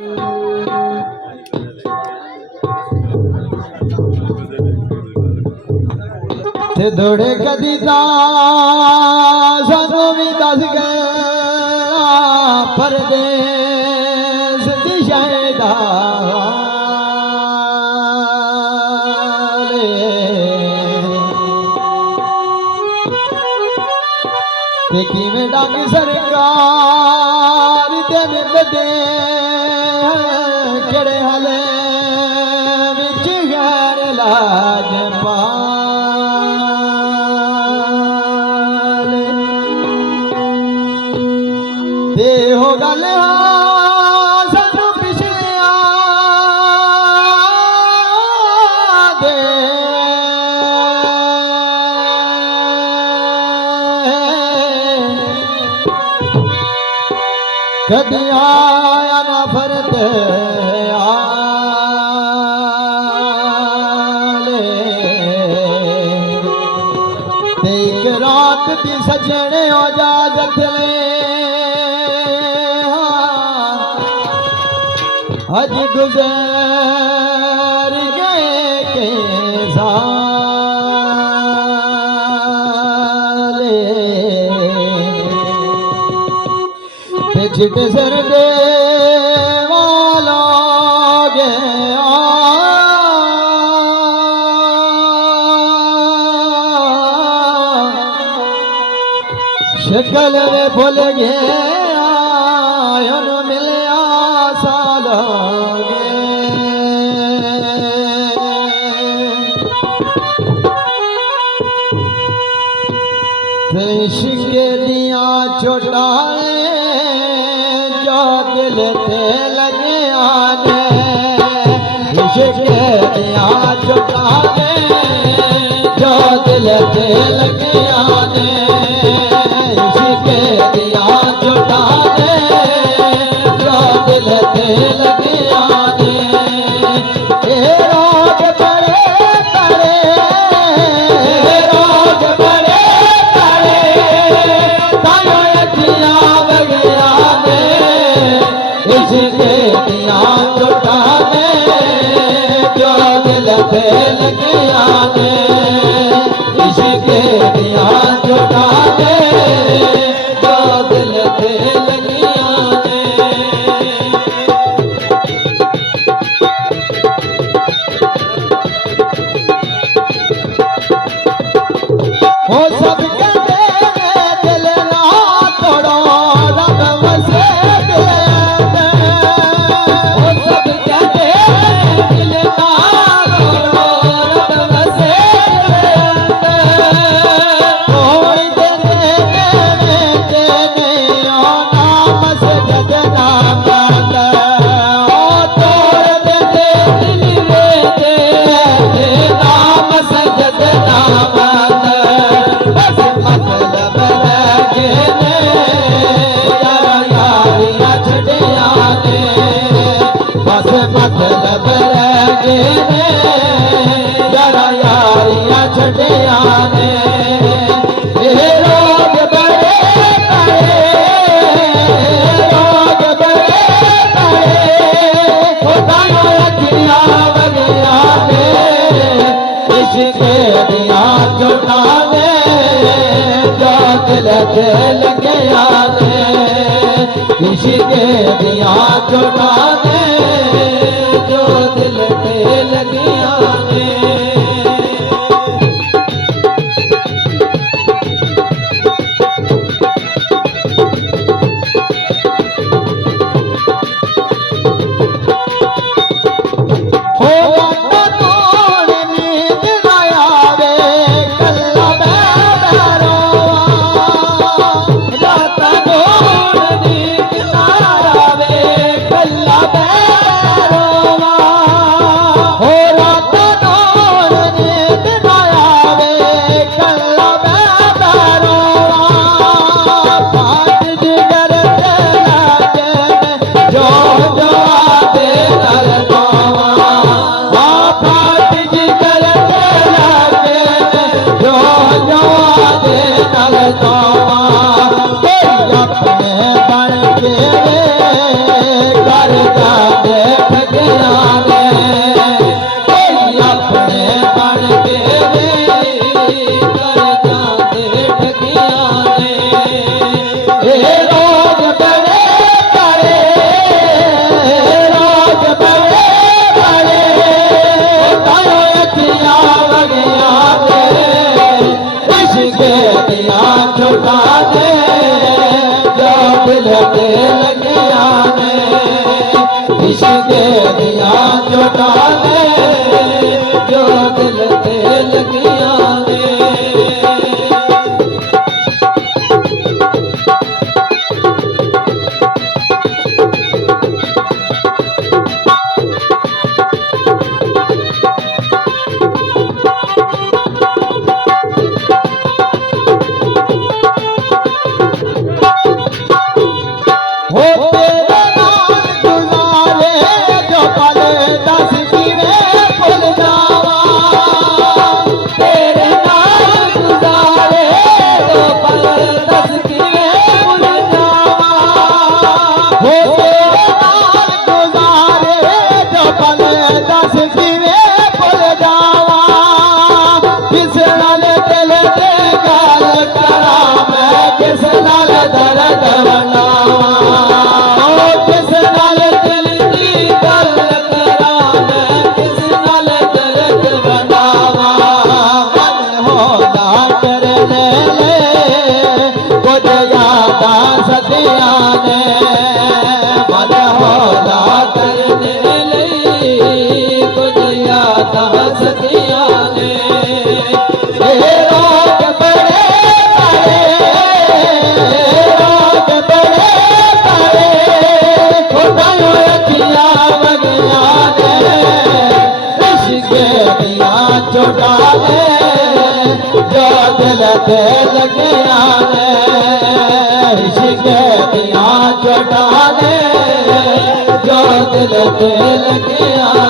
ते दौड़े कदी सानू भी दस गया परदेस दी शायदा ते किवें डंग सरकार दिन बदे केड़े हले विच गैर लाज पाले ते हो गल सानू पिछलिया दे कदी आया ना फरद आले ते एक रात दी सजने इजाजत ले अज गुजर गए के चिटे सर दे वाला गया शक्ल में भूल गया मिलया साल इश्क़ दिया चोटाए जो दिल ते लगे आने इश्क़ दिया चोटाए जो दिल ते लगे आने इश्क़ दिया चोटाए जो दिल ते लगे आने रोग बड़े बड़े रोग बड़े बड़े तायो अखियां वगया ने इश्क़ दिया चोटाने जो दिल पे लगिया ने इश्क़ दिया चोटाने जो दिल पे लगिया ने हो सब कहते दिल ना तोड़ो रब वसे मतलब रगे ने जरा यारियां छड़िया ने रोग बड़े बड़े रोग बड़े बड़े खुदायो अखियां वगया ने इश्क़ दिया चोटाने जो दिल ते लगिया ने इश्क़ दिया चोटाने जो दिल पे लगिया ने अपने बन के करता इश्क दिया चोटा ने जो दिल ते लगिया ने चोटा जो दिल ते लगिया ने इश्क दिया चोटा जो दिल ते लगिया